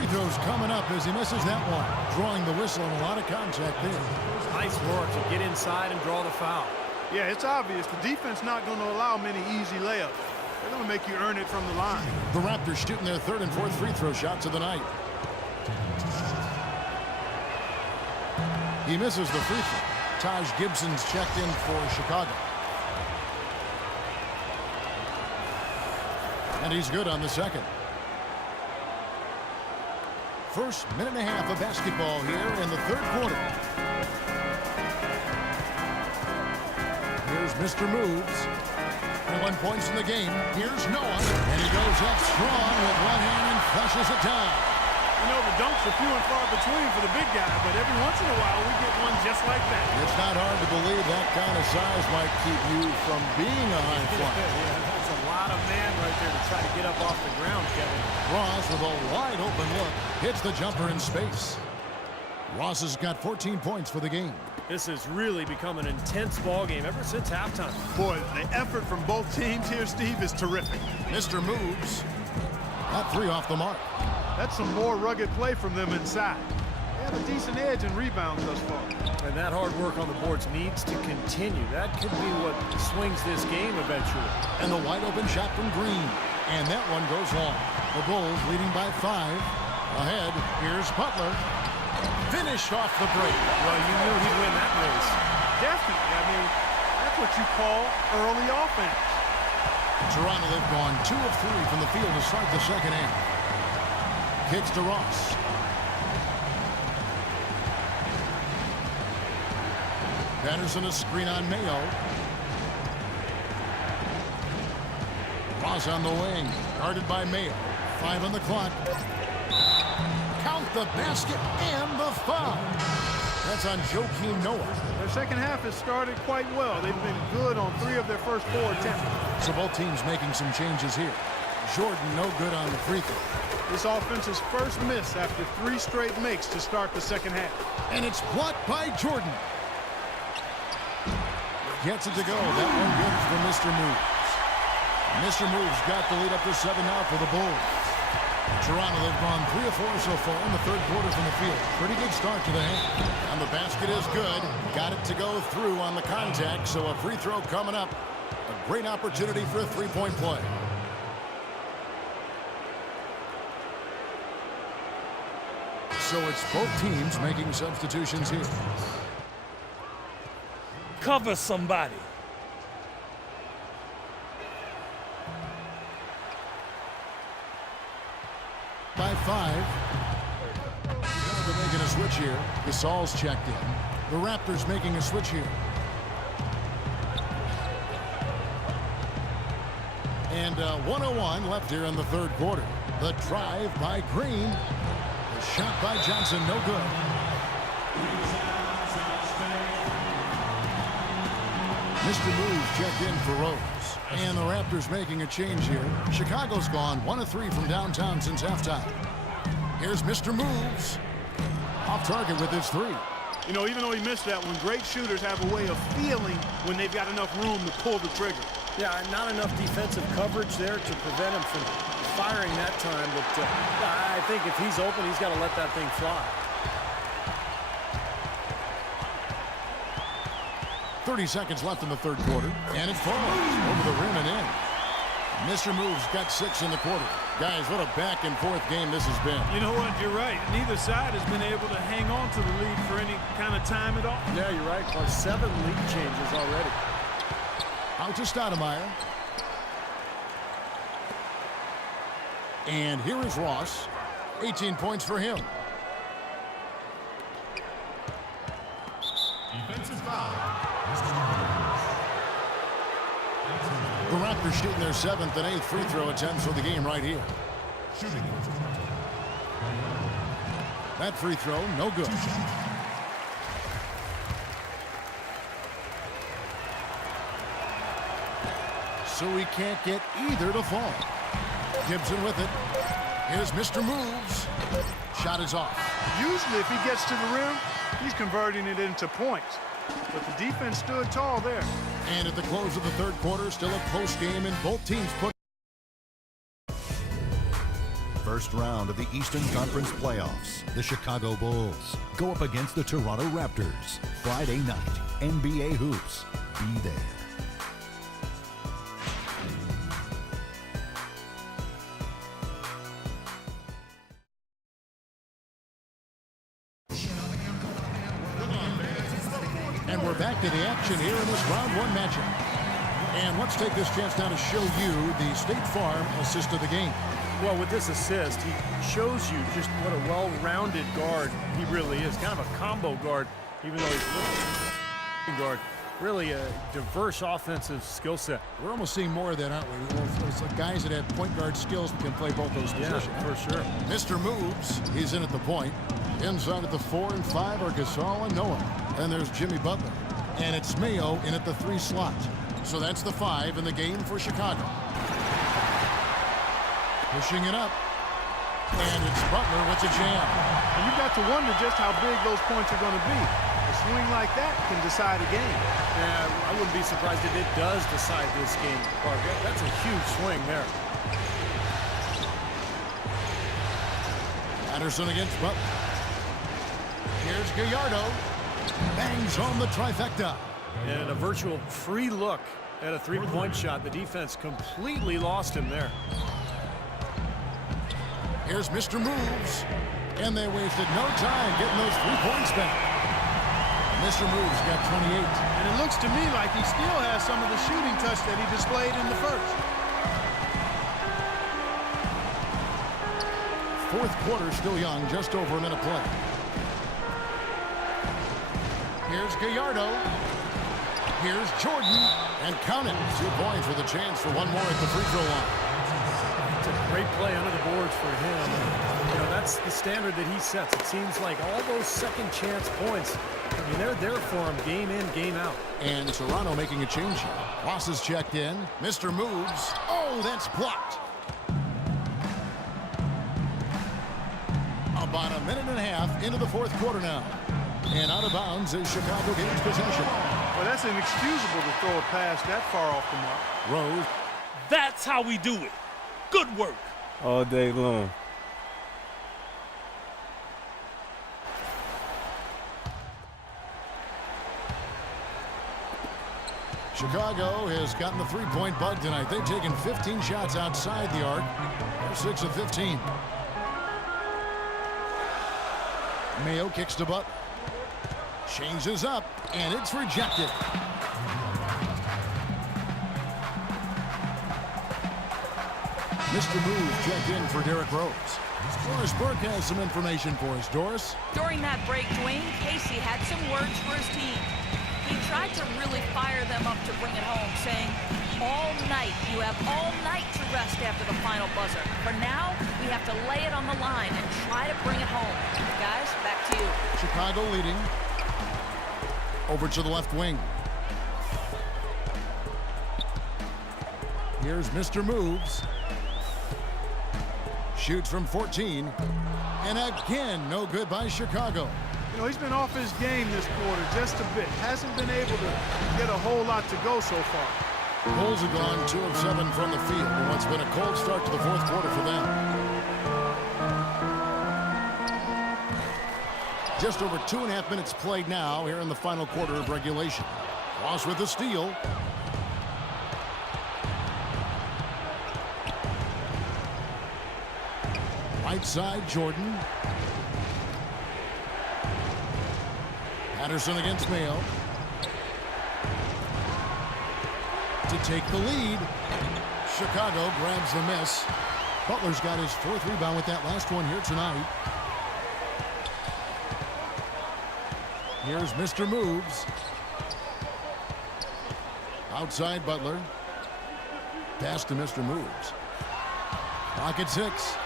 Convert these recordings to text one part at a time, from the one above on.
free throws coming up as he misses that one. Drawing the whistle and a lot of contact there. Nice work to get inside and draw the foul. Yeah, it's obvious. The defense not going to allow many easy layups. They're going to make you earn it from the line. The Raptors shooting their third and fourth free throw shots of the night. He misses the free throw. Taj Gibson's checked in for Chicago. And he's good on the second. First minute and a half of basketball here in the third quarter. Here's Mr. Moves. 1 points in the game. Here's Noah. And he goes up strong with one hand and flushes it down. You know, the dunks are few and far between for the big guy, but every once in a while we get one just like that. It's not hard to believe that kind of size might keep you from being a high flyer. Yeah, that's a lot of man right there to try to get up off the ground, Kevin. Ross with a wide open look hits the jumper in space. Ross has got 14 points for the game. This has really become an intense ball game ever since halftime. Boy, the effort from both teams here, Steve, is terrific. Mr. Moves. That three off the mark. That's some more rugged play from them inside. They have a decent edge in rebounds thus far. And that hard work on the boards needs to continue. That could be what swings this game eventually. And the wide open shot from Green. And that one goes long. The Bulls leading by 5. Ahead, here's Butler. Finish off the break. Well, you knew he'd win that race. Definitely. I mean, that's what you call early offense. Toronto, they've gone 2 of 3 from the field to start the second half. Kicks to Ross. Patterson a screen on Mayo. Ross on the wing. Guarded by Mayo. 5 on the clock. Count the basket and the foul. That's on Joakim Noah. Their second half has started quite well. They've been good on 3 of their first 4 attempts. So both teams making some changes here. Jordan no good on the free throw. This offense's first miss after 3 straight makes to start the second half. And it's blocked by Jordan. Gets it to go. That one good for Mr. Moves. Mr. Moves got the lead up to 7 now for the Bulls. Toronto, they've gone 3 of 4 so far in the third quarter from the field. Pretty good start to the half. And the basket is good. Got it to go through on the contact, so a free throw coming up. A great opportunity for a three-point play. So it's both teams making substitutions here. Cover somebody. By 5. They're making a switch here. Gasol's checked in. The Raptors making a switch here. And 1:01 left here in the third quarter. The drive by Green. The shot by Johnson, no good. Mr. Moves checked in for Rose. And the Raptors making a change here. Chicago's gone 1 of 3 from downtown since halftime. Here's Mr. Moves. Off target with his 3. You know, even though he missed that one, great shooters have a way of feeling when they've got enough room to pull the trigger. Yeah, not enough defensive coverage there to prevent him from firing that time. But I think if he's open, he's got to let that thing fly. 30 seconds left in the third quarter, and it falls over the rim and in. Mr. Moves got 6 in the quarter. Guys, what a back-and-forth game this has been. You know what? You're right. Neither side has been able to hang on to the lead for any kind of time at all. Yeah, you're right. Plus 7 lead changes already. Out to Stoudemire. And here is Ross. 18 points for him. Defensive foul. The Raptors shooting their 7th and 8th free throw attempts for the game right here. Shooting. That free throw, no good. So he can't get either to fall. Gibson with it. Here's Mr. Moves. Shot is off. Usually if he gets to the rim, he's converting it into points. But the defense stood tall there. And at the close of the third quarter, still a close game, and both teams put first round of the Eastern Conference playoffs. The Chicago Bulls go up against the Toronto Raptors. Friday night, NBA hoops. Be there. And we're back to the action here in this round one matchup. And let's take this chance now to show you the State Farm assist of the game. Well, with this assist, he shows you just what a well-rounded guard he really is. Kind of a combo guard, even though he's a guard. Really a diverse offensive skill set. We're almost seeing more of that, aren't we? It's like guys that have point guard skills that can play both those positions. Yeah, for sure. Mr. Moves, he's in at the point. Inside at the 4 and 5 are Gasol and Noah. And there's Jimmy Butler. And it's Mayo in at the 3 slot. So that's the 5 in the game for Chicago. Pushing it up. And it's Butler with the jam. And you've got to wonder just how big those points are going to be. A swing like that can decide a game. Yeah, I wouldn't be surprised if it does decide this game, Parker. That's a huge swing there. Patterson against Butler. Here's Gallardo. Bangs on the trifecta. And a virtual free look at a three-point shot. The defense completely lost him there. Here's Mr. Moves. And they wasted no time getting those 3 points back. Mr. Moves got 28. And it looks to me like he still has some of the shooting touch that he displayed in the first. Fourth quarter still young, just over a minute play. Here's Gallardo. Here's Jordan. And count it. 2 points with a chance for one more at the free throw line. It's a great play under the boards for him. You know, that's the standard that he sets. It seems like all those second chance points, I mean, they're there for him game in, game out. And Toronto making a change here. Ross is checked in. Mr. Moves. Oh, that's blocked. About a minute and a half into the fourth quarter now. And out of bounds is Chicago gains possession. Well, that's inexcusable to throw a pass that far off the mark. Rose. That's how we do it. Good work. All day long. Chicago has gotten the three-point bug tonight. They've taken 15 shots outside the arc. They're 6 of 15. Mayo kicks to Butler. Changes up, and it's rejected. Mr. Move checked in for Derrick Rose. Doris Burke has some information for us. Doris? During that break, Dwayne Casey had some words for his team. He tried to really fire them up to bring it home, saying, all night, you have all night to rest after the final buzzer. For now, we have to lay it on the line and try to bring it home. Guys, back to you. Chicago leading. Over to the left wing. Here's Mr. Moves. Shoots from 14. And again, no good by Chicago. You know, he's been off his game this quarter just a bit. Hasn't been able to get a whole lot to go so far. Bulls have gone 2 of 7 from the field in what's been a cold start to the fourth quarter for them. Just over 2.5 minutes played now here in the final quarter of regulation. Ross with the steal. Right side, Jordan. Patterson against Mayo. To take the lead. Chicago grabs the miss. Butler's got his 4th rebound with that last one here tonight. Here's Mr. Moves. Outside Butler. Pass to Mr. Moves. Clock at 6.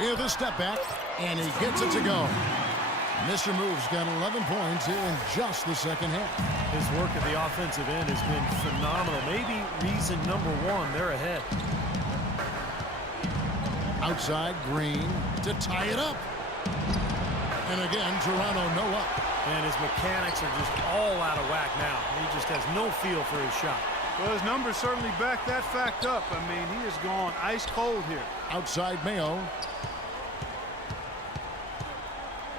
With a step back, and he gets it to go. Mr. Moves got 11 points here in just the second half. His work at the offensive end has been phenomenal. Maybe reason number 1, they're ahead. Outside Green to tie it up. And again, Toronto no up. And his mechanics are just all out of whack now. He just has no feel for his shot. Well, his numbers certainly back that fact up. I mean, he has gone ice cold here. Outside Mayo.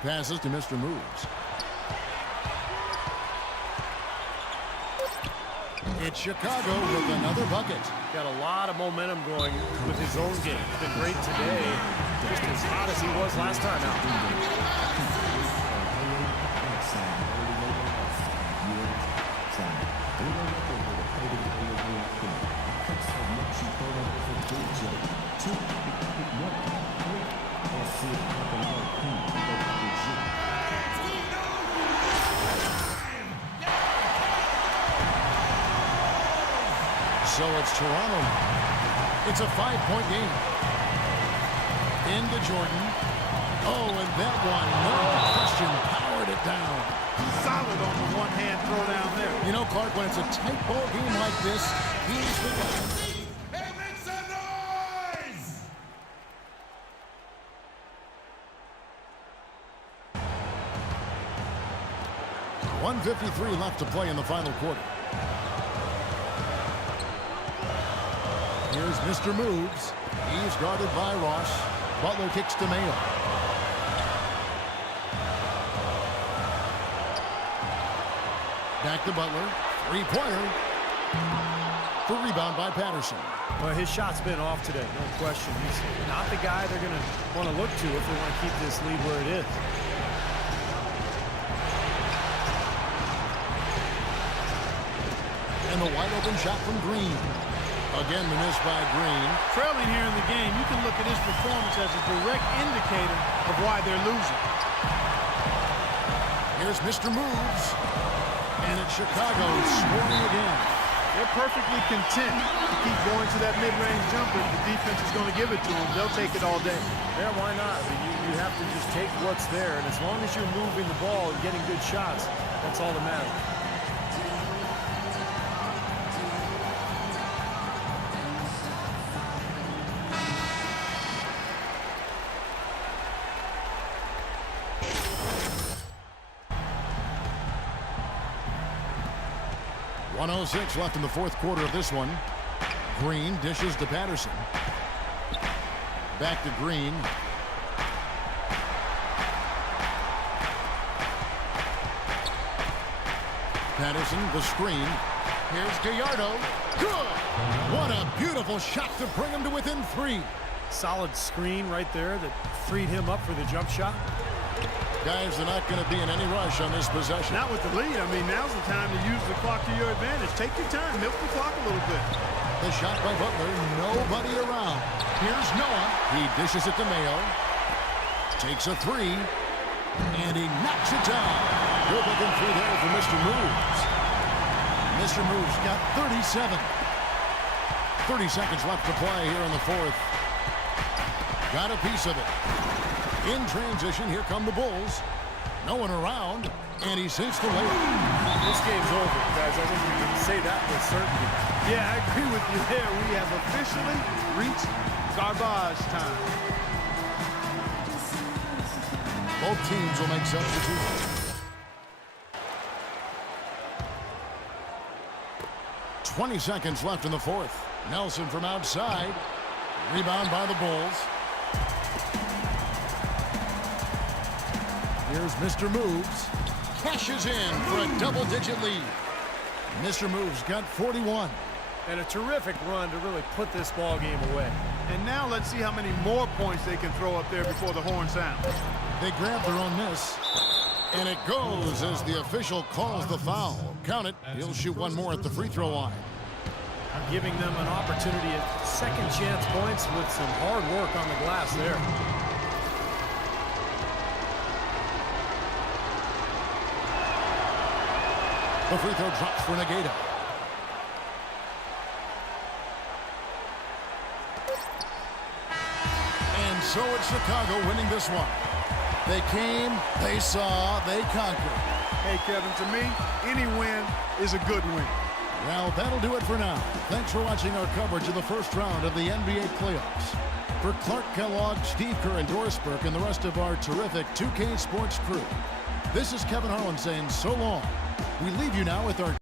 Passes to Mr. Moves. It's Chicago with another bucket. Got a lot of momentum going with his own game. He's been great today, just as hot as he was last time out. So it's Toronto. It's a 5-point game. Into Jordan. Oh, and that one, no question, powered it down. Solid on the one-hand throw down there. You know, Clark, when it's a tight ball game like this, he's the guy. Hey, make some noise! .153 left to play in the final quarter. Here's Mr. Moves. He's guarded by Ross. Butler kicks to Mayo. Back to Butler. Three-pointer. For rebound by Patterson. Well, his shot's been off today, no question. He's not the guy they're going to want to look to if they want to keep this lead where it is. And the wide open shot from Green. Again, the miss by Green. Trailing here in the game, you can look at his performance as a direct indicator of why they're losing. Here's Mr. Moves. And it's Chicago scoring again. They're perfectly content to keep going to that mid-range jumper. The defense is going to give it to them. They'll take it all day. Yeah, why not? I mean, you have to just take what's there, and as long as you're moving the ball and getting good shots, that's all that matters. .106 left in the fourth quarter of this one. Green dishes to Patterson. Back to Green. Patterson, the screen. Here's Gallardo. Good! What a beautiful shot to bring him to within 3. Solid screen right there that freed him up for the jump shot. Guys, they're not going to be in any rush on this possession. Not with the lead. I mean, now's the time to use the clock to your advantage. Take your time. Milk the clock a little bit. The shot by Butler. Nobody around. Here's Noah. He dishes it to Mayo. Takes a 3. And he knocks it down. Good looking through there for Mr. Moves. Mr. Moves got 37. 30 seconds left to play here in the fourth. Got a piece of it. In transition, here come the Bulls. No one around, and he sinks the way. This game's over, guys. I think we can say that with certainty. Yeah, I agree with you there. We have officially reached garbage time. Both teams will make substitutions. 20 seconds left in the fourth. Nelson from outside. Rebound by the Bulls. Here's Mr. Moves. Cashes in for a double-digit lead. Mr. Moves got 41. And a terrific run to really put this ball game away. And now let's see how many more points they can throw up there before the horn sounds. They grab their own miss. And it goes as the official calls the foul. Count it. He'll shoot one more at the free throw line. Giving them an opportunity at second chance points with some hard work on the glass there. The free throw drops for Negata. And so it's Chicago winning this one. They came, they saw, they conquered. Hey, Kevin, to me, any win is a good win. Well, that'll do it for now. Thanks for watching our coverage of the first round of the NBA playoffs. For Clark Kellogg, Steve Kerr, and Doris Burke, and the rest of our terrific 2K Sports crew, this is Kevin Harlan saying so long. We leave you now with our